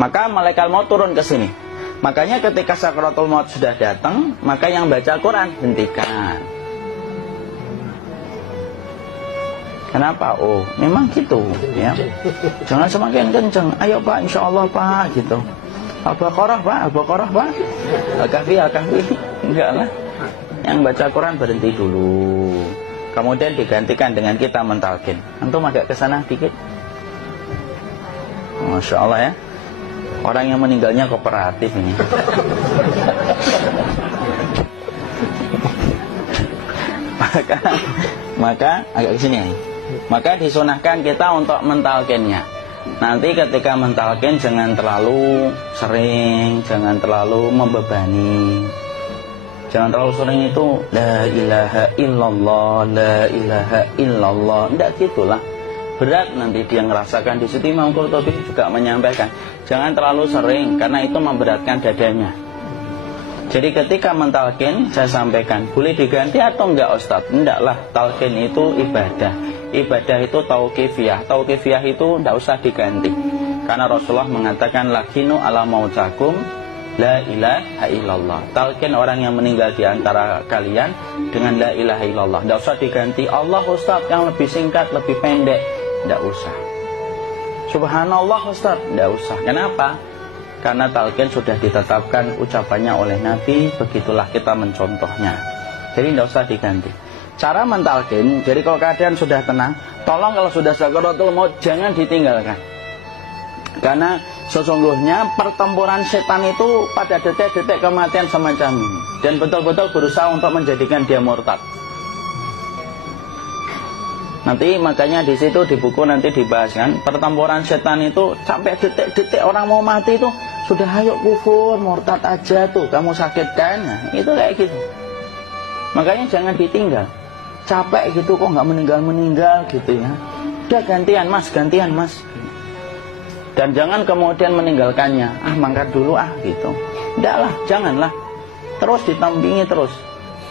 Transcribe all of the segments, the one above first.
Maka malaikat maut turun ke sini. Makanya ketika sakaratul maut sudah datang, maka yang baca Quran hentikan. Kenapa? Oh, memang gitu ya. Jangan semakin kenceng. Ayo Pak, insya Allah Pak, gitu. Al-Baqarah Pak, Al-Baqarah Pak. Al-Kahfi, Al-Kahfi. Enggak lah. Yang baca Quran berhenti dulu. Kemudian digantikan dengan kita mentalkin. Antum agak kesana dikit. Masya Allah ya. Orang yang meninggalnya kooperatif ini. maka agak kesini ya. Maka disunahkan kita untuk mentalkinnya. Nanti ketika mentalkin jangan terlalu sering, jangan terlalu membebani. Jangan terlalu sering itu la ilaha illallah, la ilaha illallah. Tidak gitulah. Berat nanti dia ngerasakan. Di situ Imam Qurtubi juga menyampaikan, jangan terlalu sering karena itu memberatkan dadanya. Jadi ketika mentalkin saya sampaikan, boleh diganti atau enggak Ustaz? Enggaklah, talkin itu ibadah. Ibadah itu tauqifiyah. Tauqifiyah itu enggak usah diganti. Karena Rasulullah mengatakan lakinu ala mautakum la ilaha illallah. Talkin orang yang meninggal di antara kalian dengan la ilaha illallah. Enggak usah diganti Allah Ustaz yang lebih singkat, lebih pendek. Enggak usah. Subhanallah Ustaz, enggak usah. Kenapa? Karena talqin sudah ditetapkan ucapannya oleh Nabi, begitulah kita mencontohnya. Jadi tidak usah diganti. Cara mentalqin, jadi kalau keadaan sudah tenang, tolong kalau sudah sakaratul maut jangan ditinggalkan. Karena sesungguhnya pertempuran setan itu pada detik-detik kematian semacam ini. Dan betul-betul berusaha untuk menjadikan dia murtad. Nanti makanya di situ di buku nanti dibahas kan, pertempuran setan itu sampai detik-detik orang mau mati itu sudah ayo kufur, murtad aja tuh, kamu sakit kan? Nah, itu kayak gitu. Makanya jangan ditinggal. Capek gitu kok nggak meninggal gitu ya. Udah gantian mas. Dan jangan kemudian meninggalkannya. Ah mangkat dulu gitu. Enggak lah, janganlah. Terus ditampingi terus.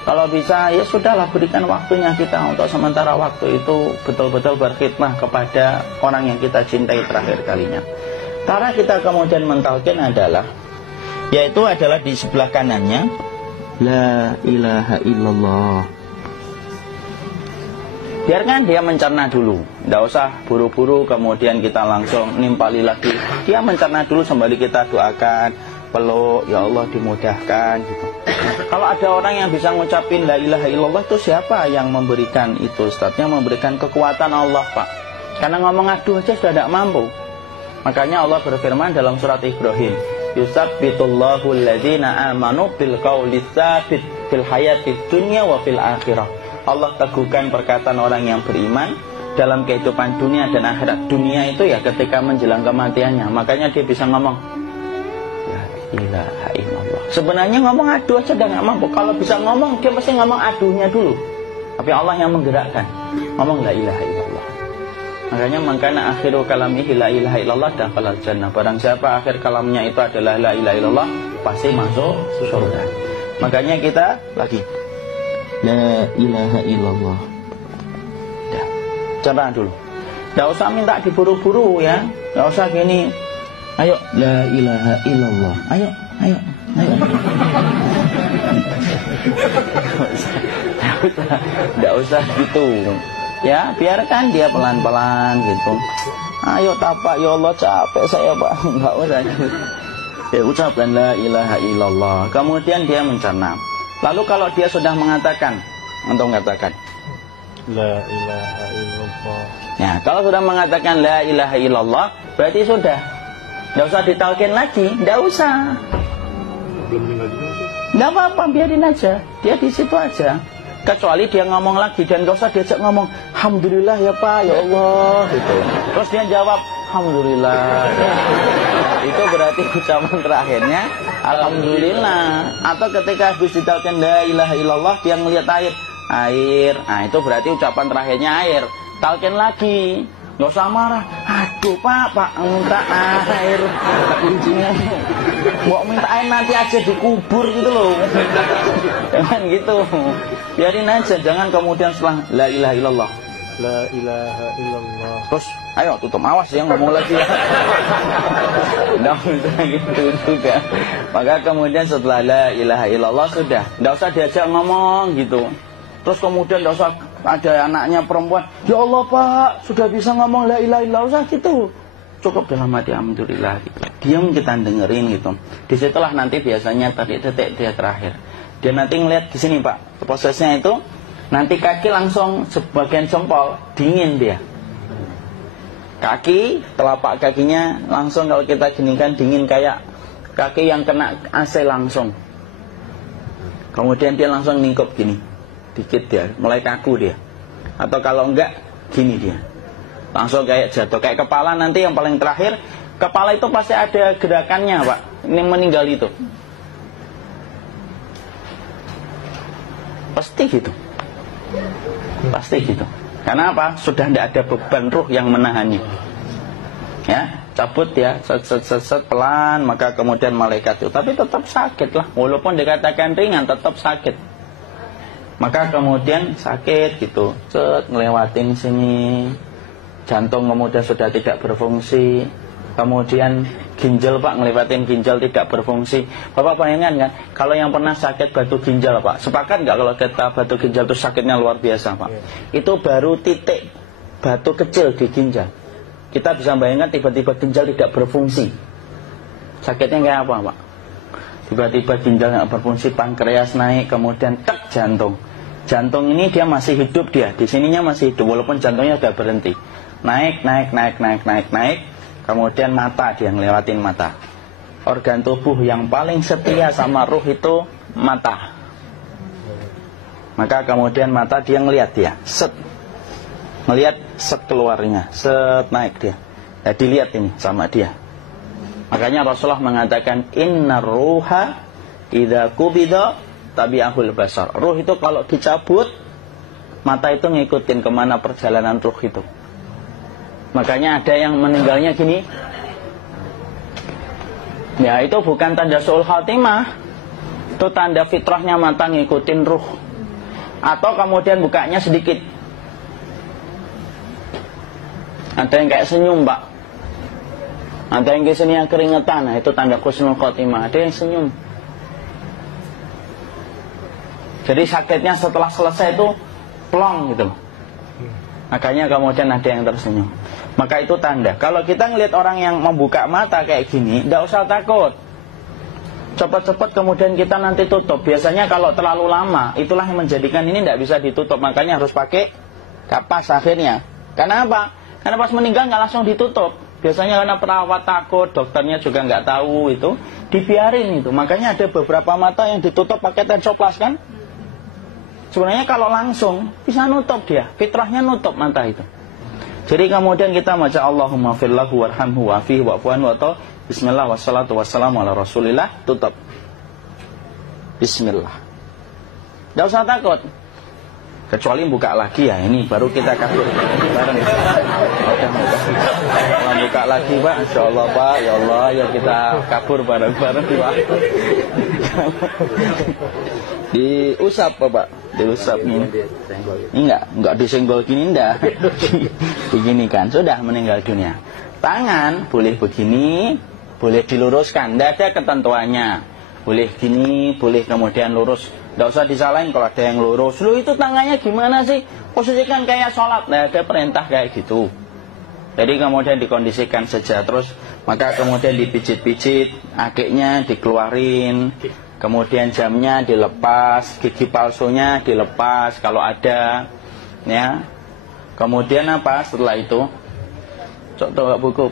Kalau bisa ya sudahlah, berikan waktunya kita untuk sementara waktu itu betul-betul berkhidmah kepada orang yang kita cintai terakhir kalinya. Cara kita kemudian mentalkin adalah, yaitu adalah di sebelah kanannya la ilaha illallah. Biarkan dia mencerna dulu, tidak usah buru-buru kemudian kita langsung nimpali lagi. Dia mencerna dulu sembari kita doakan, peluk, ya Allah dimudahkan gitu. Kalau ada orang yang bisa ngucapin la ilaha illallah, itu siapa yang memberikan itu Ustaz? Yang memberikan kekuatan Allah Pak. Karena ngomong aduh aja sudah tidak mampu. Makanya Allah berfirman dalam surat Ibrahim, yusabbitullahu alladhina amanu bil qawli tsabit fil hayatid dunya wa fil akhirah. Allah teguhkan perkataan orang yang beriman dalam kehidupan dunia dan akhirat. Dunia itu ya ketika menjelang kematiannya. Makanya dia bisa ngomong la ilaha illallah. Sebenarnya ngomong aduh aja udah gak mampu. Kalau bisa ngomong, dia pasti ngomong aduhnya dulu. Tapi Allah yang menggerakkan. Ngomong la ilaha illallah. Makanya mangkana akhiru kalamihi la ilaha illallah dakhalal jannah. Barang siapa akhir kalamnya itu adalah la ilaha illallah, pasti masuk surga. Makanya kita lagi la ilaha illallah. Dah, cerna dulu. Tidak usah minta diburu-buru ya. Tidak usah gini. Ayo la ilaha illallah. Ayo. Tidak usah gitu. Ya, biarkan dia pelan-pelan gitu. Ayo tapak, ya Allah capek saya Pak. Enggak usah gitu. Ya ucapkan la ilaha illallah. Kemudian dia mencerna. Lalu kalau dia sudah mengatakan, untuk mengatakan la ilaha illallah. Ya, kalau sudah mengatakan la ilaha illallah, berarti sudah. Tidak usah ditalkin lagi, tidak usah. Belum meninggal juga sih. Tidak apa-apa, biarin aja. Dia di situ aja. Kecuali dia ngomong lagi dan gak usah diajak ngomong alhamdulillah ya Pak, ya Allah gitu. Terus dia jawab alhamdulillah. Itu berarti ucapan terakhirnya alhamdulillah. Atau ketika habis ditalkin la ilaha illallah, dia ngelihat air. Nah, itu berarti ucapan terakhirnya air. Talkin lagi. Gak usah marah. Aduh Pak minta air. Mau minta air nanti aja dikubur gitu loh. Jangan gitu. Biarin aja. Jangan kemudian setelah la ilaha illallah La ilaha illallah. Terus, ayo tutup, awas ya ngomong lagi ya. Nggak usah gitu juga. Maka kemudian setelah la ilaha illallah sudah, nggak usah diajak ngomong gitu. Terus kemudian nggak usah ada anaknya perempuan, ya Allah Pak, sudah bisa ngomong la ilaha illallah, usah gitu. Cukup dalam hati alhamdulillah gitu. Diam kita dengerin gitu. Disitulah nanti biasanya tadi detik dia terakhir. Dia nanti ngeliat di sini Pak, prosesnya itu nanti kaki langsung sebagian jempol dingin dia. Kaki, telapak kakinya langsung kalau kita geningkan dingin kayak kaki yang kena AC langsung. Kemudian dia langsung ningkup gini, dikit dia, mulai kaku dia. Atau kalau enggak, gini dia, langsung kayak jatuh. Kayak kepala nanti yang paling terakhir, kepala itu pasti ada gerakannya Pak. Ini meninggal itu pasti gitu. Pasti gitu. Karena apa? Sudah tidak ada beban ruh yang menahannya. Ya, cabut ya, set pelan, maka kemudian malaikat itu. Tapi tetap sakit lah, walaupun dikatakan ringan, tetap sakit. Maka kemudian sakit gitu, ngelewatin sini, jantung kemudian sudah tidak berfungsi. Kemudian ginjal Pak, ngelewatin ginjal tidak berfungsi. Bapak bayangkan kan, kalau yang pernah sakit batu ginjal Pak, sepakat nggak kalau kita batu ginjal itu sakitnya luar biasa Pak? Itu baru titik batu kecil di ginjal. Kita bisa bayangkan tiba-tiba ginjal tidak berfungsi, sakitnya kayak apa Pak? Tiba-tiba ginjal nggak berfungsi, pankreas naik, kemudian tek jantung. Jantung ini dia masih hidup dia, di sininya masih hidup walaupun jantungnya sudah berhenti. Naik. Kemudian mata, dia ngelewatin mata. Organ tubuh yang paling setia sama ruh itu mata. Maka kemudian mata dia ngelihat dia, ngelihat keluarnya, naik dia. Nah, dilihat ini sama dia. Makanya Rasulullah mengatakan innar ruha idza qubida tabi'ahul basar. Ruh itu kalau dicabut, mata itu ngikutin kemana perjalanan ruh itu. Makanya ada yang meninggalnya gini. Ya itu bukan tanda su'ul khatimah, itu tanda fitrahnya mata ngikutin ruh. Atau kemudian bukanya sedikit. Ada yang kayak senyum Pak, ada yang kesini yang keringetan. Nah itu tanda husnul khatimah. Ada yang senyum. Jadi sakitnya setelah selesai itu plong gitu. Makanya kemudian ada yang tersenyum. Maka itu tanda. Kalau kita ngelihat orang yang membuka mata kayak gini, tidak usah takut. Cepat-cepat kemudian kita nanti tutup. Biasanya kalau terlalu lama, itulah yang menjadikan ini tidak bisa ditutup. Makanya harus pakai kapas akhirnya. Karena apa? Karena pas meninggal nggak langsung ditutup. Biasanya karena perawat takut, dokternya juga nggak tahu itu, dibiarin itu. Makanya ada beberapa mata yang ditutup pakai tensoplas kan? Sebenarnya kalau langsung bisa nutup dia, fitrahnya nutup mata itu. Jadi kemudian kita baca Allahumma fillahu warhamhu wa'afihi wa'fu'anhu atau bismillah wassalatu wassalamu ala rasulillah, tutup. Bismillah. Tidak usah takut. Kecuali buka lagi ya, ini baru kita kabur bareng. Kalau buka lagi Pak, insya Allah Pak, ya Allah ya kita kabur bareng-bareng Pak. Diusap Pak, diusap nih. Enggak disenggol gini enggak. Begini kan, sudah meninggal dunia. Tangan boleh begini, boleh diluruskan, tidak ada ketentuannya. Boleh gini, boleh kemudian lurus. Tidak usah disalahin kalau ada yang lurus. Lu itu tangannya gimana sih? Posisikan kayak sholat. Nah, ada perintah kayak gitu. Jadi kemudian dikondisikan saja. Terus maka kemudian dipijit-pijit, akiknya dikeluarin. Kemudian jamnya dilepas, gigi palsunya dilepas kalau ada. Ya. Kemudian apa setelah itu? Coba buku.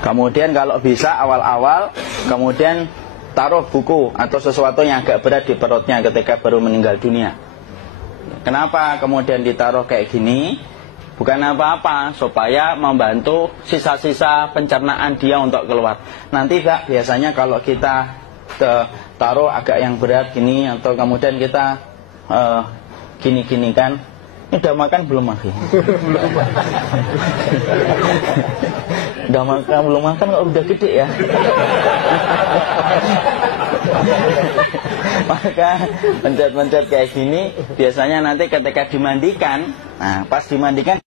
Kemudian kalau bisa awal-awal kemudian taruh buku atau sesuatu yang agak berat di perutnya ketika baru meninggal dunia. Kenapa kemudian ditaruh kayak gini? Bukan apa-apa, supaya membantu sisa-sisa pencernaan dia untuk keluar. Nanti Pak, biasanya kalau kita taruh agak yang berat gini atau kemudian kita gini-gini kan, Udah makan belum akhi? Udah makan belum makan kok udah gede ya? Maka pencet-pencet kayak gini biasanya nanti ketika dimandikan, nah pas dimandikan